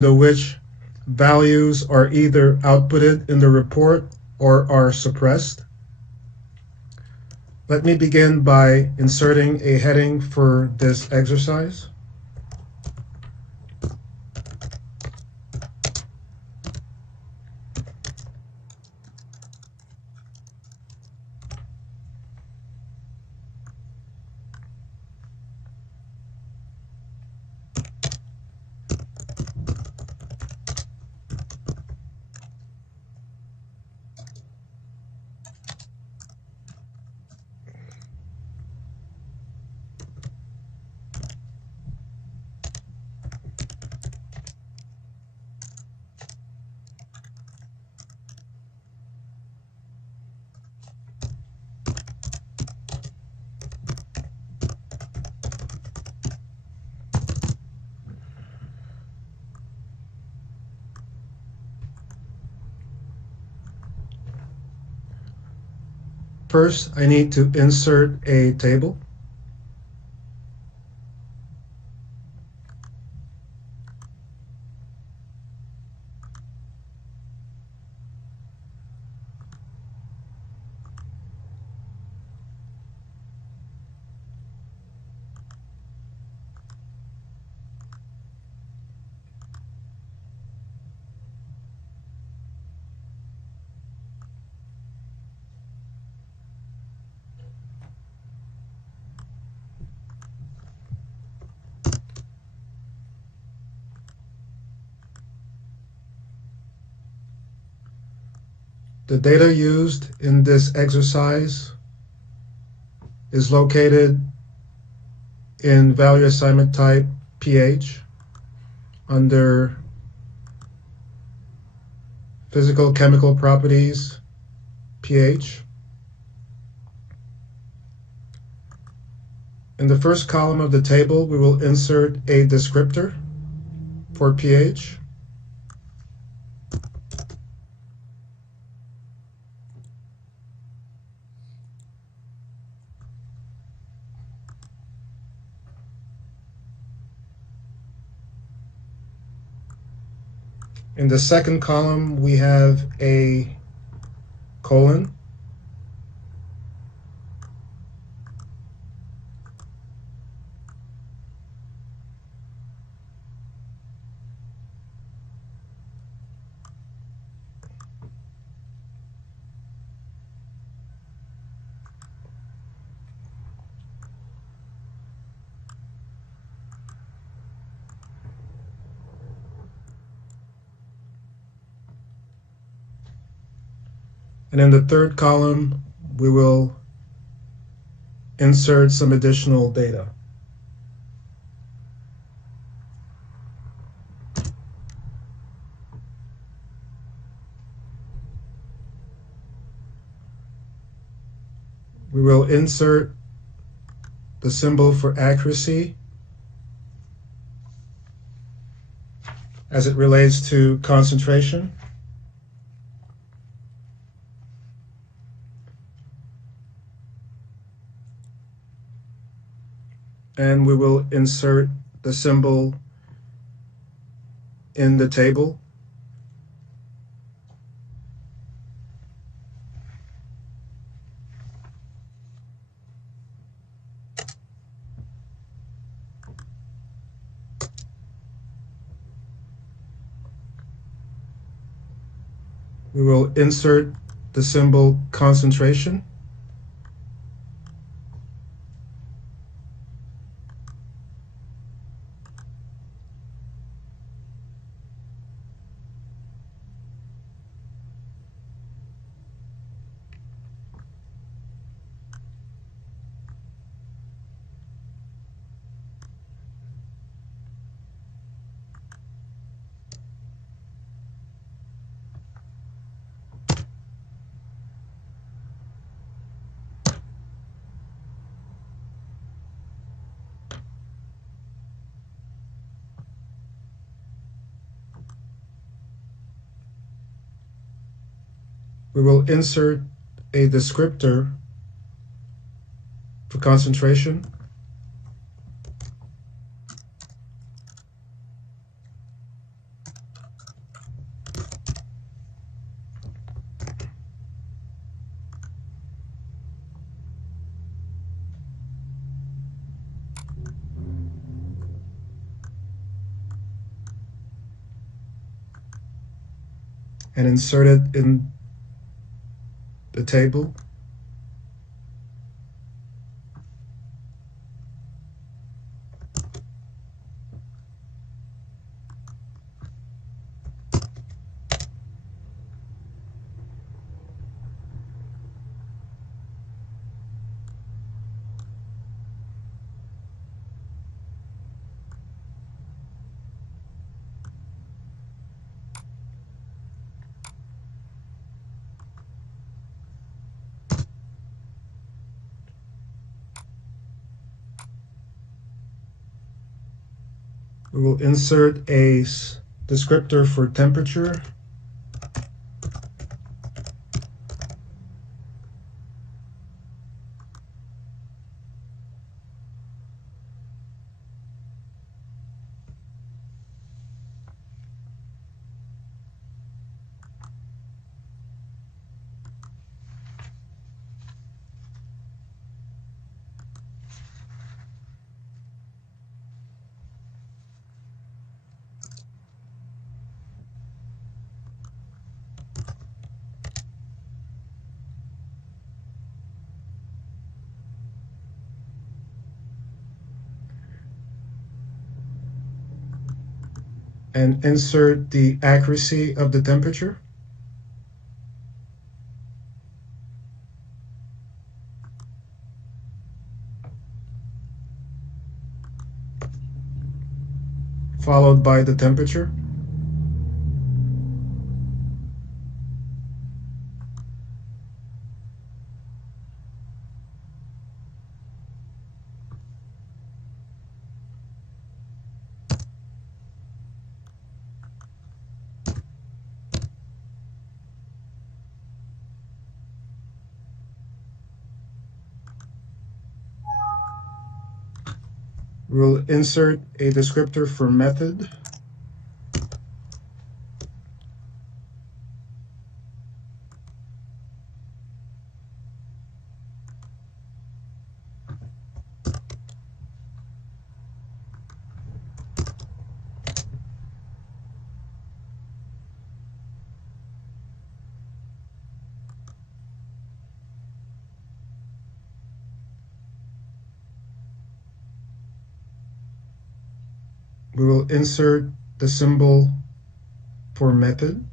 which values are either outputted in the report or are suppressed. Let me begin by inserting a heading for this exercise. First, I need to insert a table. The data used in this exercise is located in value assignment type pH under physical chemical properties pH. In the first column of the table, we will insert a descriptor for pH. In the second column, we have a colon. And in the third column, we will insert some additional data. We will insert the symbol for accuracy as it relates to concentration. And we will insert the symbol in the table. We will insert the symbol concentration. We will insert a descriptor for concentration. and insert it in the table. We will insert a descriptor for temperature. And insert the accuracy of the temperature. Followed by the temperature. We'll insert a descriptor for method. We will insert the symbol for method.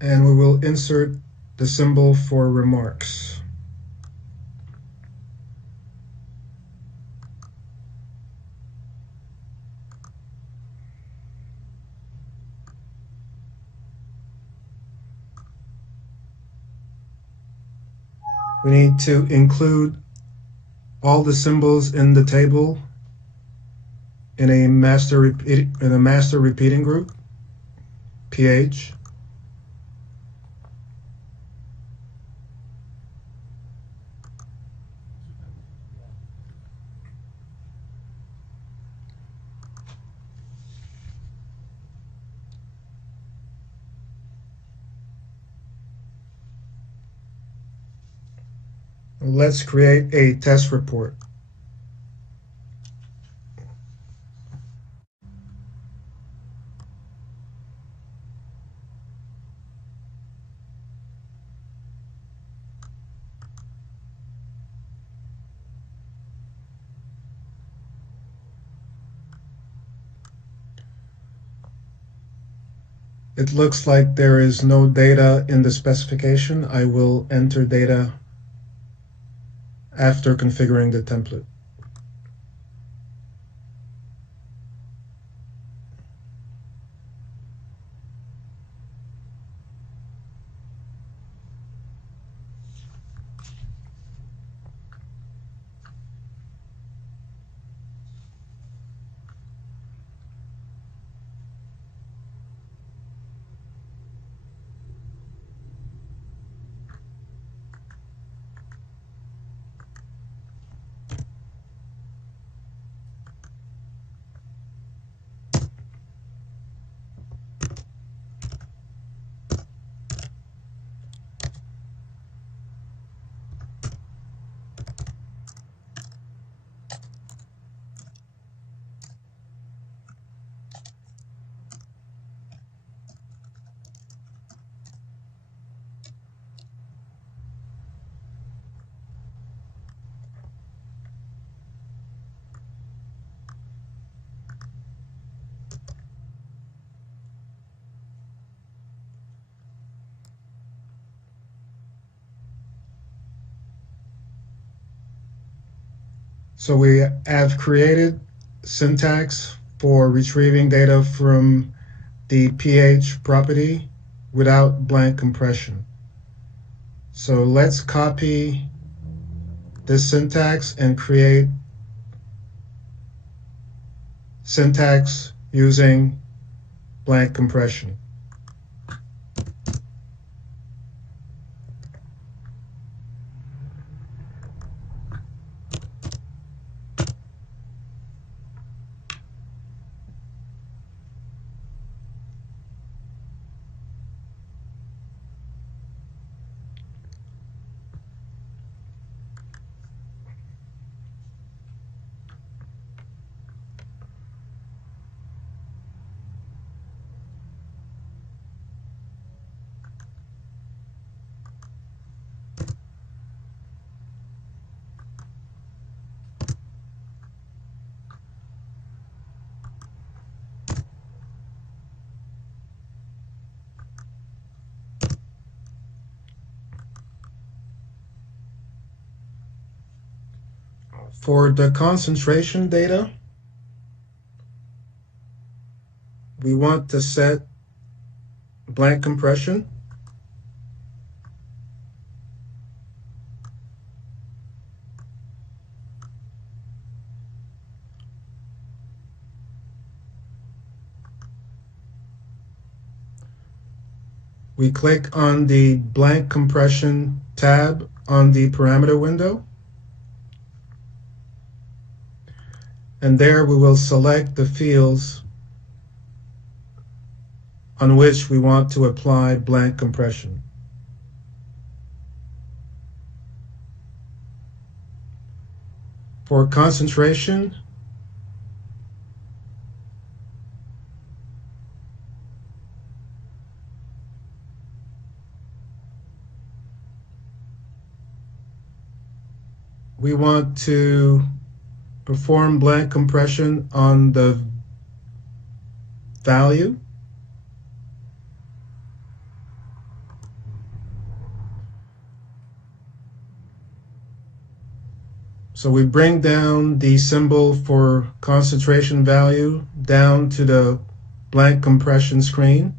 And we will insert the symbol for remarks. We need to include all the symbols in the table in a master repeating group, PH. Let's create a test report. It looks like there is no data in the specification. I will enter data after configuring the template. So we have created syntax for retrieving data from the pH property without blank compression. So let's copy this syntax and create syntax using blank compression. For the concentration data, we want to set blank compression. We click on the blank compression tab on the parameter window. And there we will select the fields on which we want to apply blank compression. For concentration, we want to perform blank compression on the value. So we bring down the symbol for concentration value down to the blank compression screen.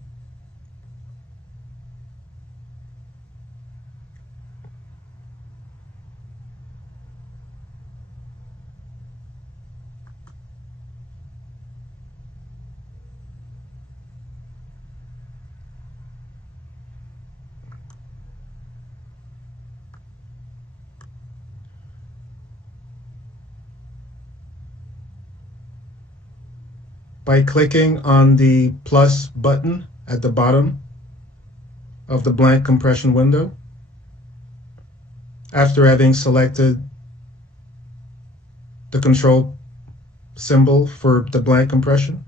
By clicking on the plus button at the bottom of the blank compression window. after having selected the control symbol for the blank compression.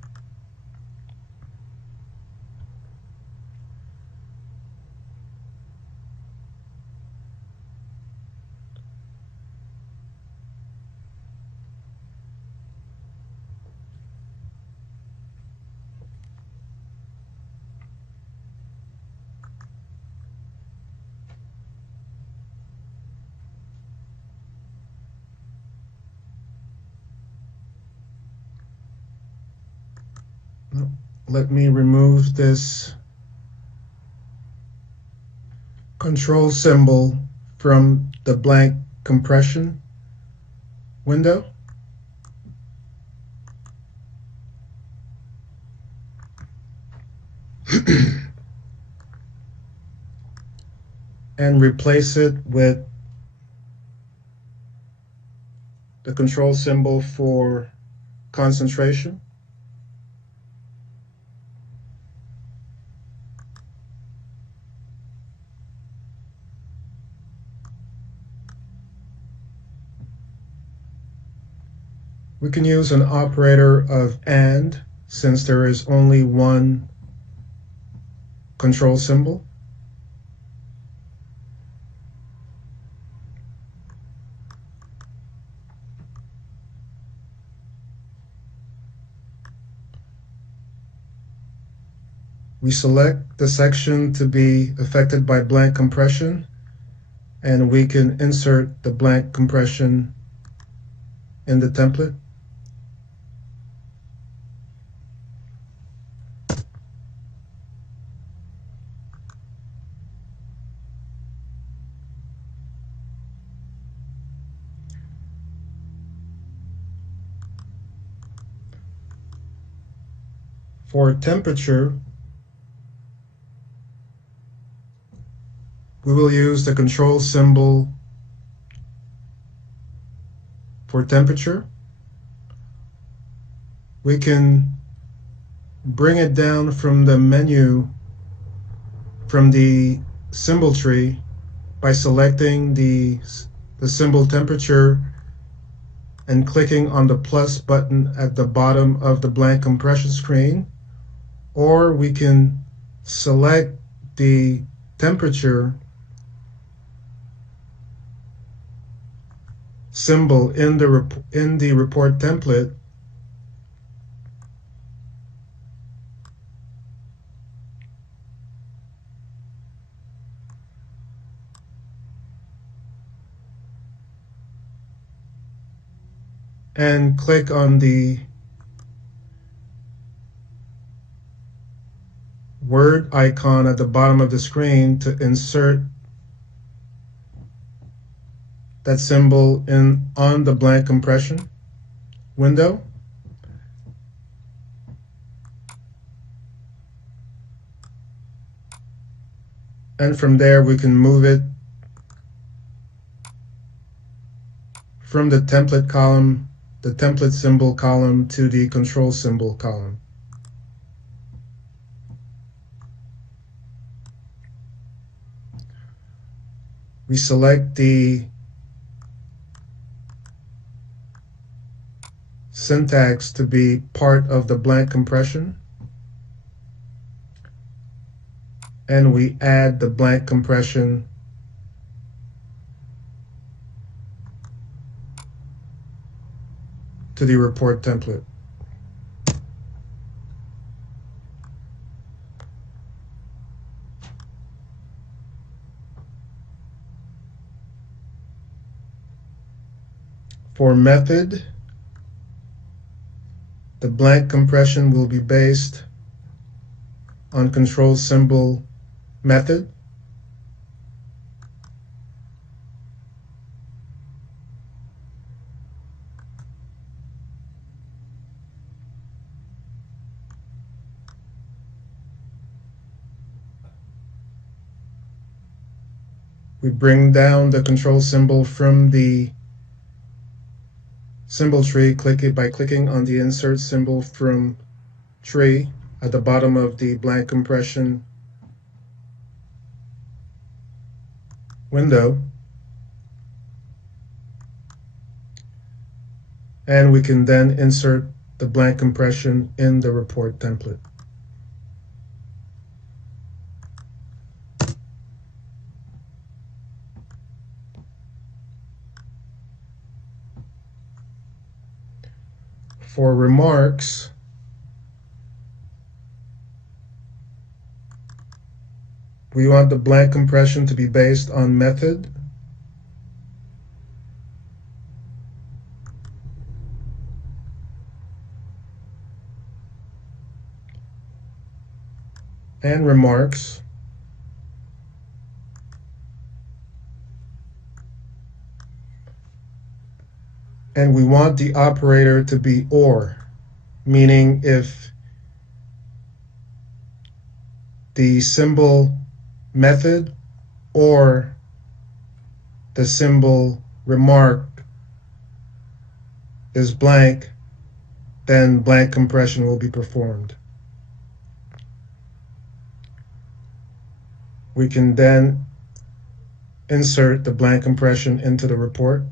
Let me remove this control symbol from the blank compression window. And replace it with the control symbol for concentration. We can use an operator of AND since there is only one control symbol. We select the section to be affected by blank compression, and we can insert the blank compression in the template. For temperature, we will use the control symbol for temperature. We can bring it down from the menu from the symbol tree by selecting the symbol temperature and clicking on the plus button at the bottom of the blank compression screen, or we can select the temperature symbol in the report template and click on the word icon at the bottom of the screen to insert that symbol on the blank compression window. And from there we can move it from the template column, the template symbol column, to the control symbol column. We select the syntax to be part of the blank compression, and we add the blank compression to the report template. For method, the blank compression will be based on control symbol method. We bring down the control symbol from the symbol tree by clicking on the insert symbol from tree at the bottom of the blank compression window. And we can then insert the blank compression in the report template. For remarks, we want the blank compression to be based on method. And remarks. And we want the operator to be or, meaning if the symbol method or the symbol remark is blank, then blank compression will be performed. We can then insert the blank compression into the report.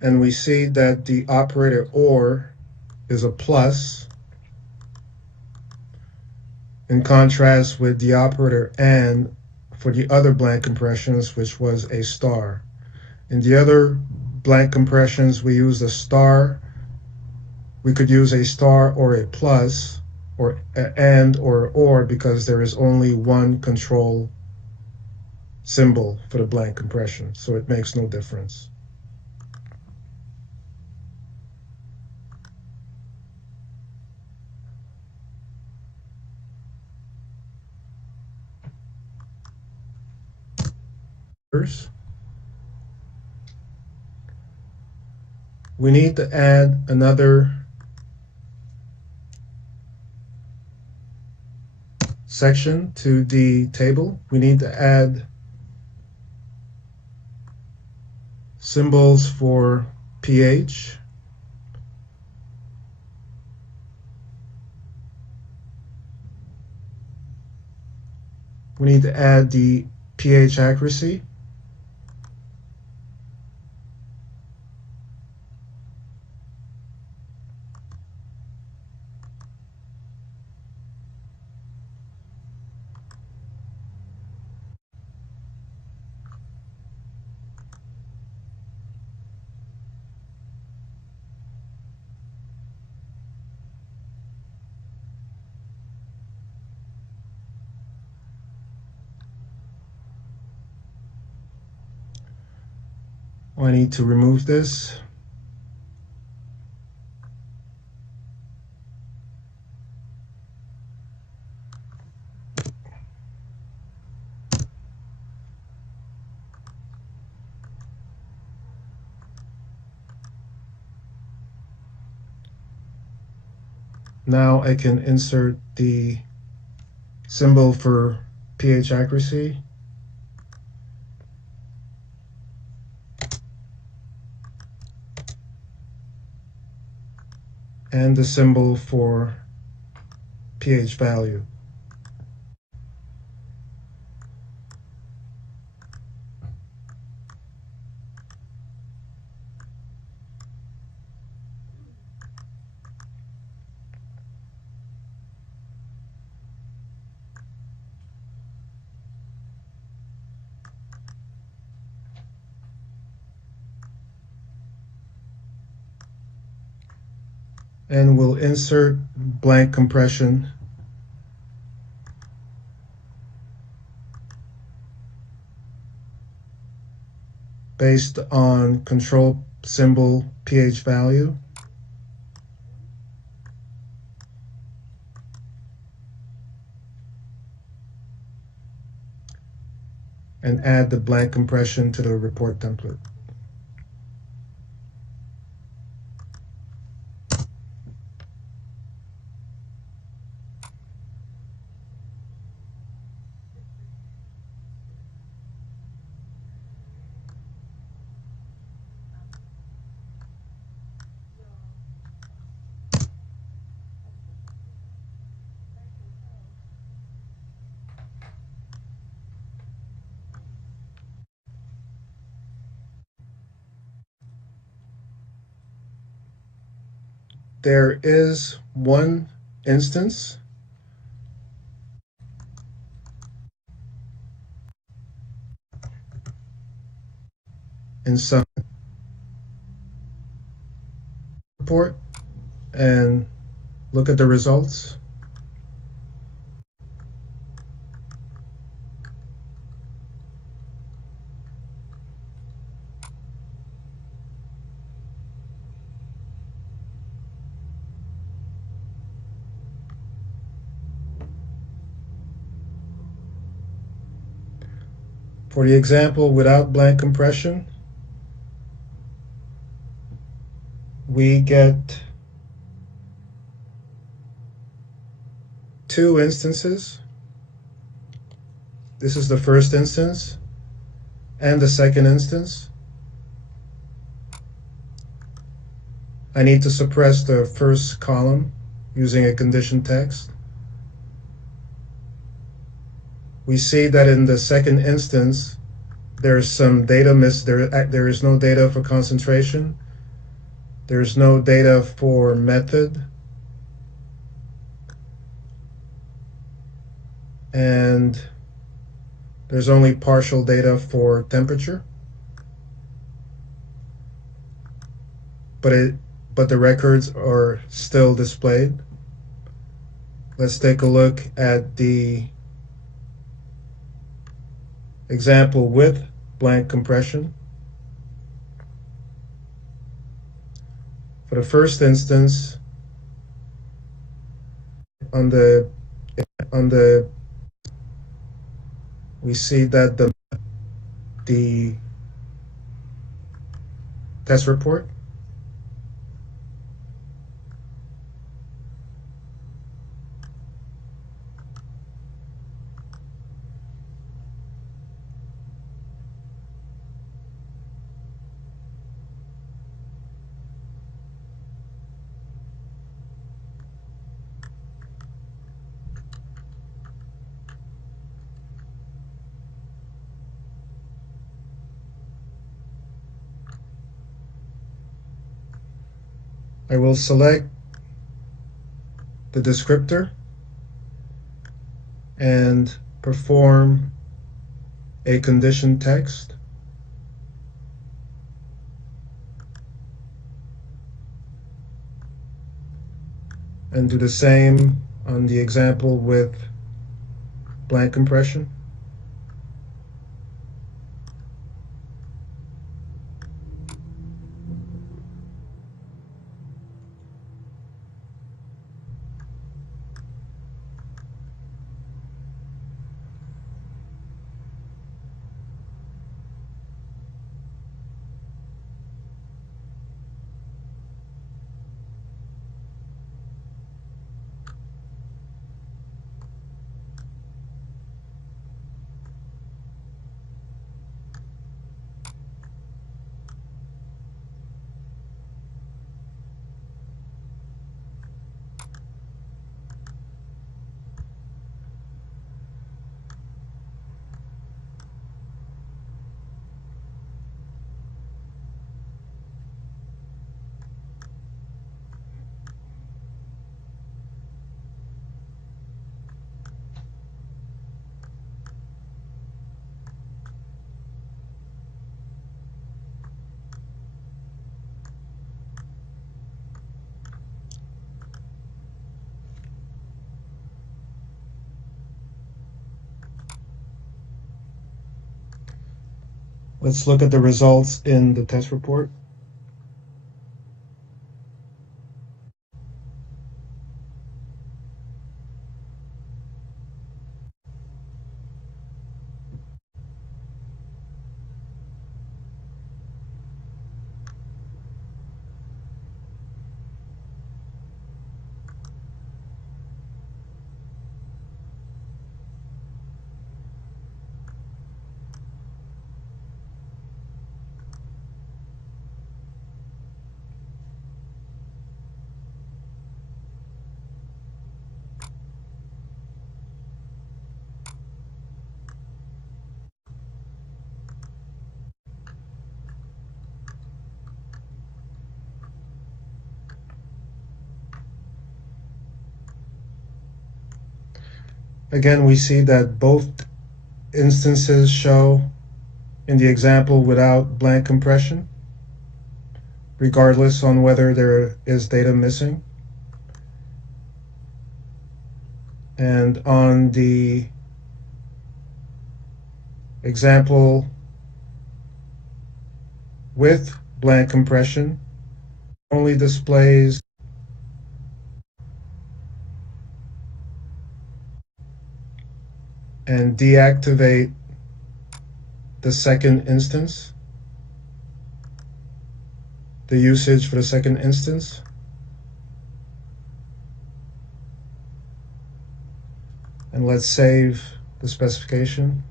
And we see that the operator or is a plus, in contrast with the operator and for the other blank compressions, which was a star. In the other blank compressions, we use a star. We could use a star or a plus, or and or because there is only one control symbol for the blank compression, so it makes no difference. We need to add another section to the table. We need to add symbols for pH, we need to add the pH accuracy, I need to remove this. Now I can insert the symbol for pH accuracy. And the symbol for pH value. And we'll insert blank compression based on control symbol pH value. And add the blank compression to the report template. there is one instance in some report and look at the results. For the example, without blank compression, we get two instances. This is the first instance and the second instance. I need to suppress the first column using a condition text. We see that in the second instance, there's some data there is no data for concentration. There's no data for method. And there's only partial data for temperature. But the records are still displayed. Let's take a look at the example with blank compression. For the first instance, on the we see that the test report I will select the descriptor and perform a condition text. And do the same on the example with blank compression. Let's look at the results in the test report. Again, we see that both instances show in the example without blank compression, regardless on whether there is data missing. And on the example with blank compression, only displays and deactivate the second instance, the usage for the second instance. And let's save the specification.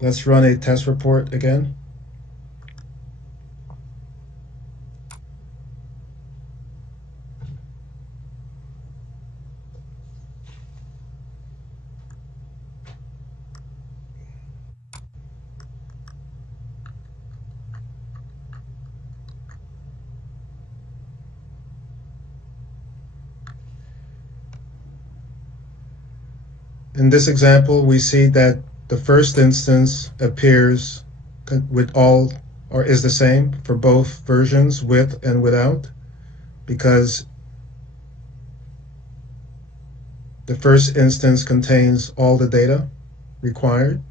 Let's run a test report again. In this example, we see that the first instance appears with all, or is the same for both versions, with and without, because the first instance contains all the data required.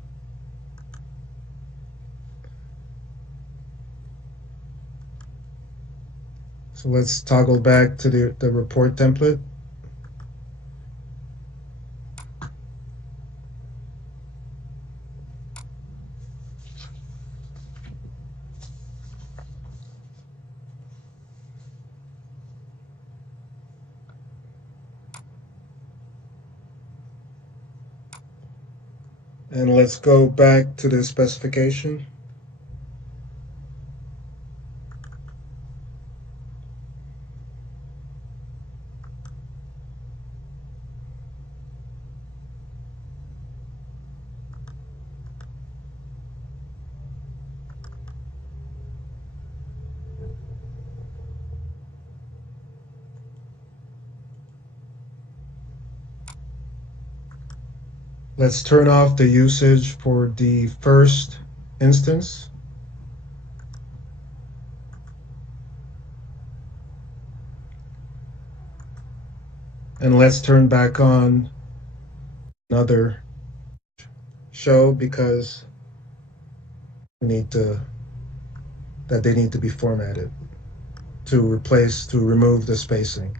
So let's toggle back to the report template. And let's go back to the specification. Let's turn off the usage for the first instance. And let's turn back on another show because we need to, that they need to be formatted to remove the spacing.